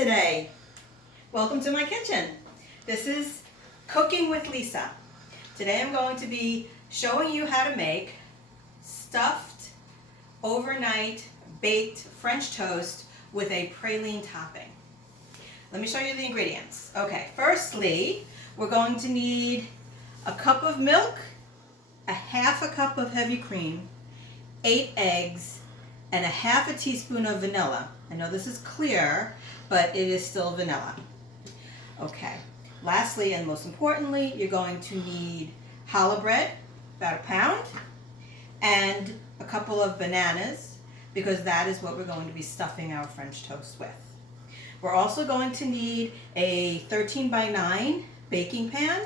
today. Welcome to my kitchen. This is Cooking with Lisa. Today I'm going to be showing you how to make stuffed, overnight baked French toast with a praline topping. Let me show you the ingredients. Okay, firstly, we're going to need a cup of milk, a half a cup of heavy cream, 8 eggs, and a half a teaspoon of vanilla. I know this is clear, but it is still vanilla. Okay, lastly and most importantly, you're going to need challah bread, about a pound, and a couple of bananas, because that is what we're going to be stuffing our French toast with. We're also going to need a 13 by 9 baking pan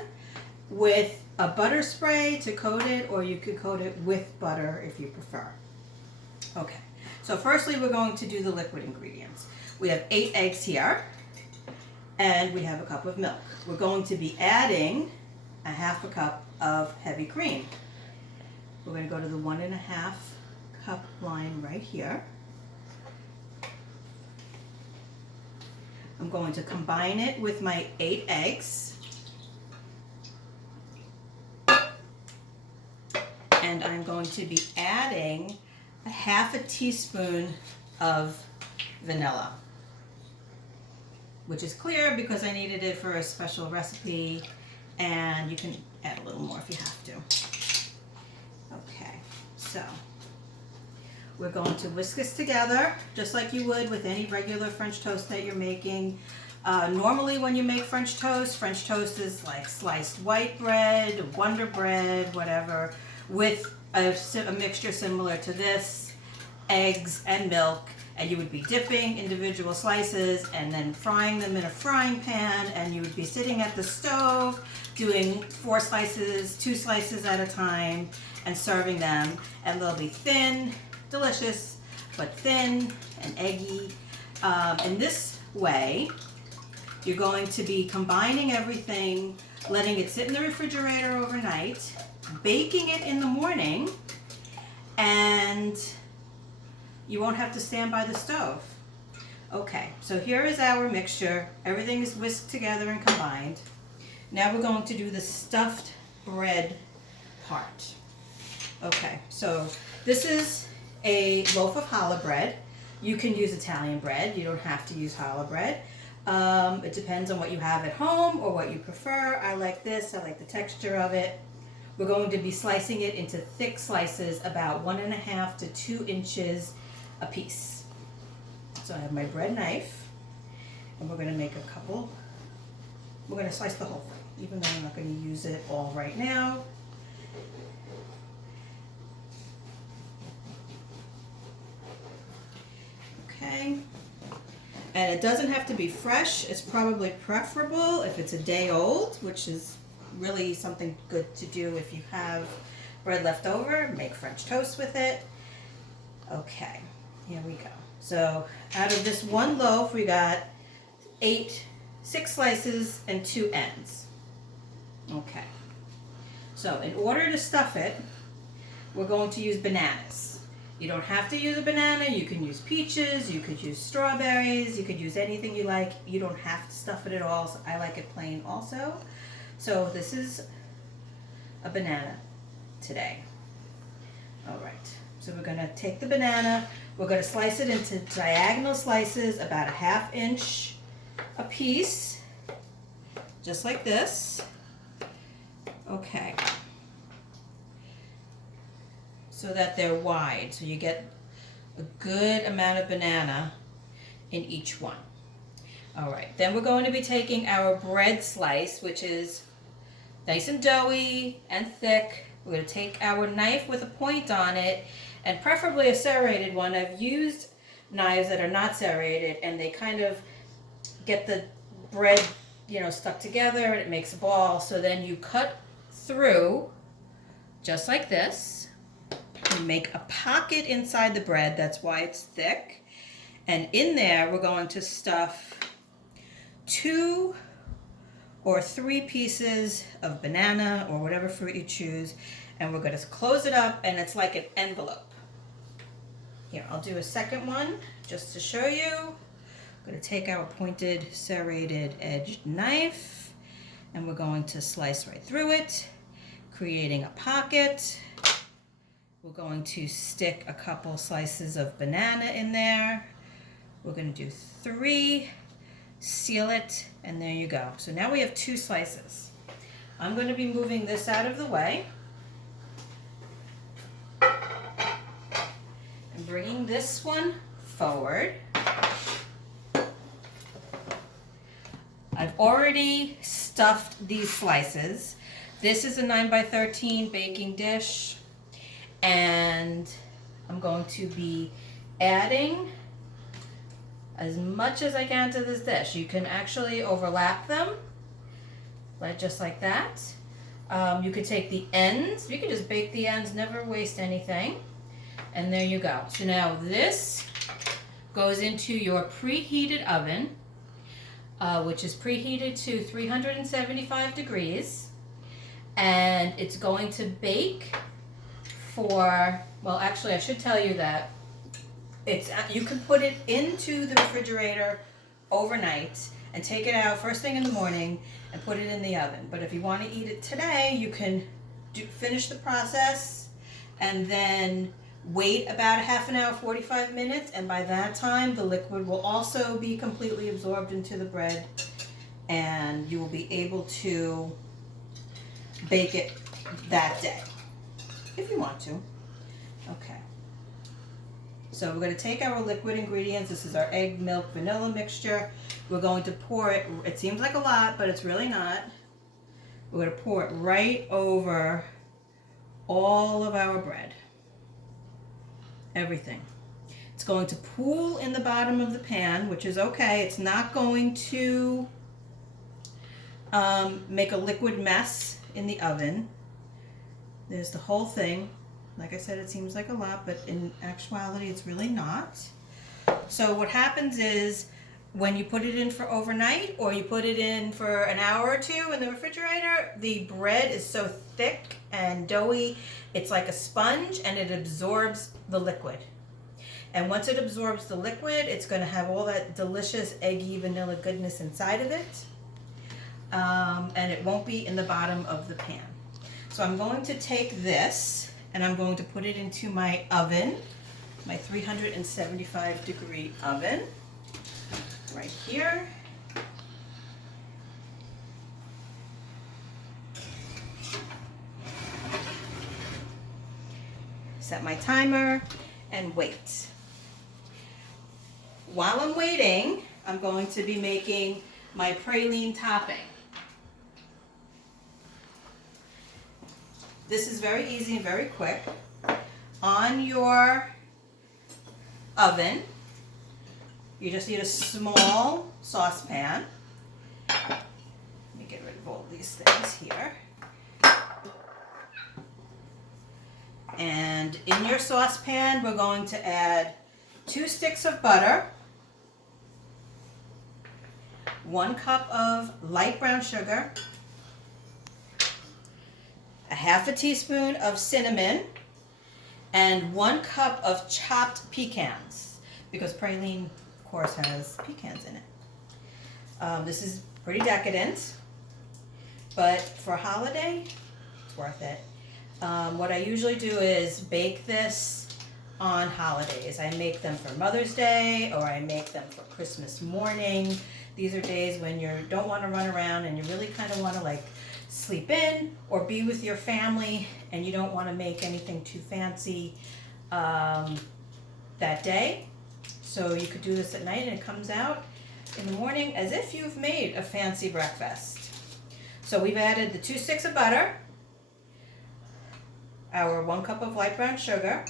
with a butter spray to coat it, or you could coat it with butter if you prefer. Okay, so firstly we're going to do the liquid ingredients. We have 8 eggs here, and we have a cup of milk. We're going to be adding a half a cup of heavy cream. We're going to go to the 1.5 cup line right here. I'm going to combine it with my 8 eggs. And I'm going to be adding a half a teaspoon of vanilla, which is clear because I needed it for a special recipe, and you can add a little more if you have to. Okay, so we're going to whisk this together just like you would with any regular French toast that you're making. Normally when you make French toast is like sliced white bread, Wonder Bread, whatever, with a mixture similar to this, eggs and milk, and you would be dipping individual slices and then frying them in a frying pan, and you would be sitting at the stove doing 4 slices, 2 slices at a time, and serving them, and they'll be thin, delicious, but thin and eggy. And this way, you're going to be combining everything, letting it sit in the refrigerator overnight, baking it in the morning, and you won't have to stand by the stove. Okay, so here is our mixture. Everything is whisked together and combined. Now we're going to do the stuffed bread part. Okay, so this is a loaf of challah bread. You can use Italian bread. You don't have to use challah bread. It depends on what you have at home or what you prefer. I like this. I like the texture of it. We're going to be slicing it into thick slices, about 1.5 to 2 inches a piece. So I have my bread knife, and we're going to make a couple. We're going to slice the whole thing, even though I'm not going to use it all right now. Okay, and it doesn't have to be fresh. It's probably preferable if it's a day old, which is really something good to do if you have bread left over. Make French toast with it. Okay, here we go. So out of this one loaf, we got 6 slices and 2 ends. Okay, so in order to stuff it, we're going to use bananas. You don't have to use a banana. You can use peaches, you could use strawberries, you could use anything you like. You don't have to stuff it at all. So I like it plain also. So this is a banana today. All right, so we're going to take the banana, we're going to slice it into diagonal slices about 1/2 inch a piece, just like this. Okay, so that they're wide, so you get a good amount of banana in each one. All right, then we're going to be taking our bread slice, which is nice and doughy and thick. We're going to take our knife with a point on it, and preferably a serrated one. I've used knives that are not serrated, and they kind of get the bread, stuck together, and it makes a ball. So then you cut through just like this. You make a pocket inside the bread. That's why it's thick. And in there, we're going to stuff 2 or 3 pieces of banana or whatever fruit you choose, and we're going to close it up, and it's like an envelope. Here, I'll do a second one just to show you. I'm going to take our pointed serrated edged knife and we're going to slice right through it, creating a pocket. We're going to stick a couple slices of banana in there. We're going to do 3, seal it, and there you go. So now we have 2 slices. I'm going to be moving this out of the way and bringing this one forward. I've already stuffed these slices. This is a 9x13 baking dish, and I'm going to be adding as much as I can to this dish. You can actually overlap them, like just like that. You could take the ends, you can just bake the ends, never waste anything. And there you go. So now this goes into your preheated oven, which is preheated to 375 degrees. And it's going to bake for, well, actually I should tell you that you can put it into the refrigerator overnight and take it out first thing in the morning and put it in the oven. But if you want to eat it today, you can finish the process and then wait about a half an hour, 45 minutes, and by that time the liquid will also be completely absorbed into the bread and you will be able to bake it that day if you want to. Okay. So we're going to take our liquid ingredients. This is our egg, milk, vanilla mixture. We're going to pour it, it seems like a lot, but it's really not. We're going to pour it right over all of our bread. Everything. It's going to pool in the bottom of the pan, which is okay. It's not going to make a liquid mess in the oven. There's the whole thing. Like I said, it seems like a lot, but in actuality, it's really not. So what happens is when you put it in for overnight or you put it in for an hour or 2 in the refrigerator, the bread is so thick and doughy, it's like a sponge and it absorbs the liquid. And once it absorbs the liquid, it's going to have all that delicious eggy vanilla goodness inside of it. And it won't be in the bottom of the pan. So I'm going to take this and I'm going to put it into my oven, my 375 degree oven, right here. Set my timer and wait. While I'm waiting, I'm going to be making my praline topping. This is very easy and very quick. On your oven, you just need a small saucepan. Let me get rid of all these things here. And in your saucepan, we're going to add 2 sticks of butter, 1 cup of light brown sugar, a half a teaspoon of cinnamon, and 1 cup of chopped pecans, because praline, of course, has pecans in it. This is pretty decadent, but for a holiday, it's worth it. What I usually do is bake this on holidays. I make them for Mother's Day or I make them for Christmas morning. These are days when you don't want to run around and you really kind of want to like sleep in or be with your family and you don't want to make anything too fancy that day. So you could do this at night and it comes out in the morning as if you've made a fancy breakfast. So we've added the 2 sticks of butter, our 1 cup of light brown sugar,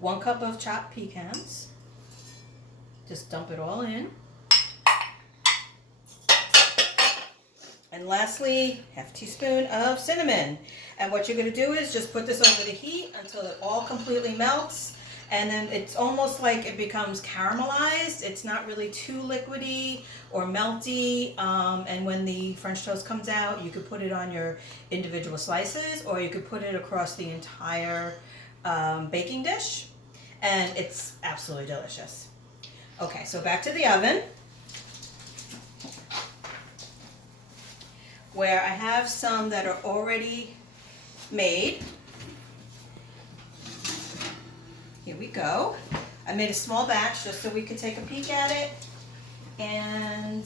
1 cup of chopped pecans. Just dump it all in. And lastly, half teaspoon of cinnamon. And what you're going to do is just put this over the heat until it all completely melts. And then it's almost like it becomes caramelized. It's not really too liquidy or melty. And when the French toast comes out, you could put it on your individual slices or you could put it across the entire baking dish. And it's absolutely delicious. Okay, so back to the oven, where I have some that are already made. Here we go. I made a small batch just so we could take a peek at it and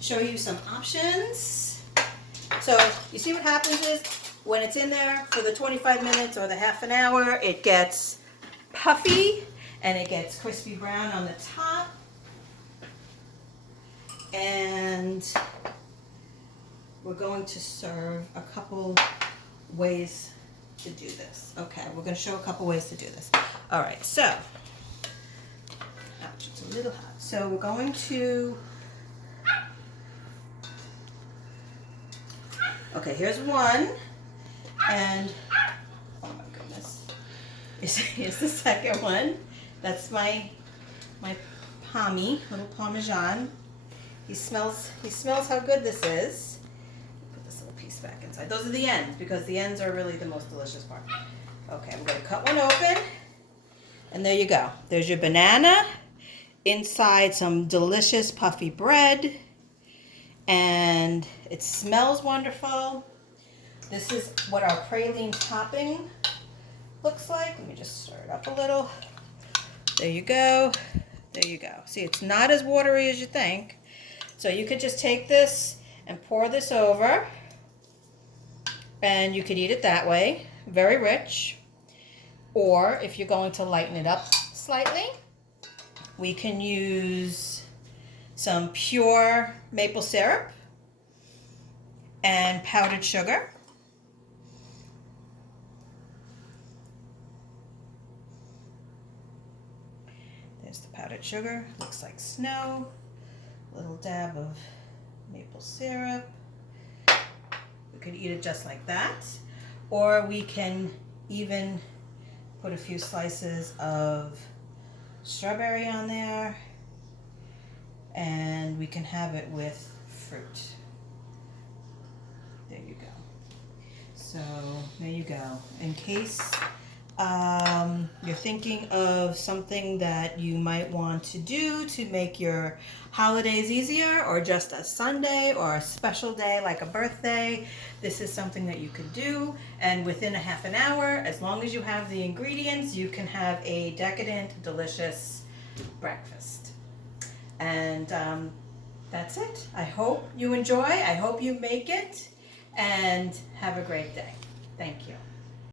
show you some options. So you see what happens is when it's in there for the 25 minutes or the half an hour, it gets puffy and it gets crispy brown on the top. And we're going to serve a couple ways to do this. Okay, we're going to show a couple ways to do this. All right, so, ouch, it's a little hot. So we're going to, okay, here's one, and, oh my goodness, here's the second one. That's my Pommy, little Parmesan. He smells how good this is. Put this little piece back inside. Those are the ends, because the ends are really the most delicious part. Okay, I'm going to cut one open. And there you go. There's your banana. Inside some delicious puffy bread. And it smells wonderful. This is what our praline topping looks like. Let me just stir it up a little. There you go. There you go. See, it's not as watery as you think. So you could just take this and pour this over, and you could eat it that way, very rich. Or if you're going to lighten it up slightly, we can use some pure maple syrup and powdered sugar. There's the powdered sugar, looks like snow. Little dab of maple syrup. We could eat it just like that, or we can even put a few slices of strawberry on there, and we can have it with fruit. There you go. So there you go. In case you're thinking of something that you might want to do to make your holidays easier, or just a Sunday or a special day like a birthday, this is something that you can do, and within a half an hour, as long as you have the ingredients, you can have a decadent, delicious breakfast. And that's it. I hope you enjoy. I hope you make it, and have a great day. Thank you.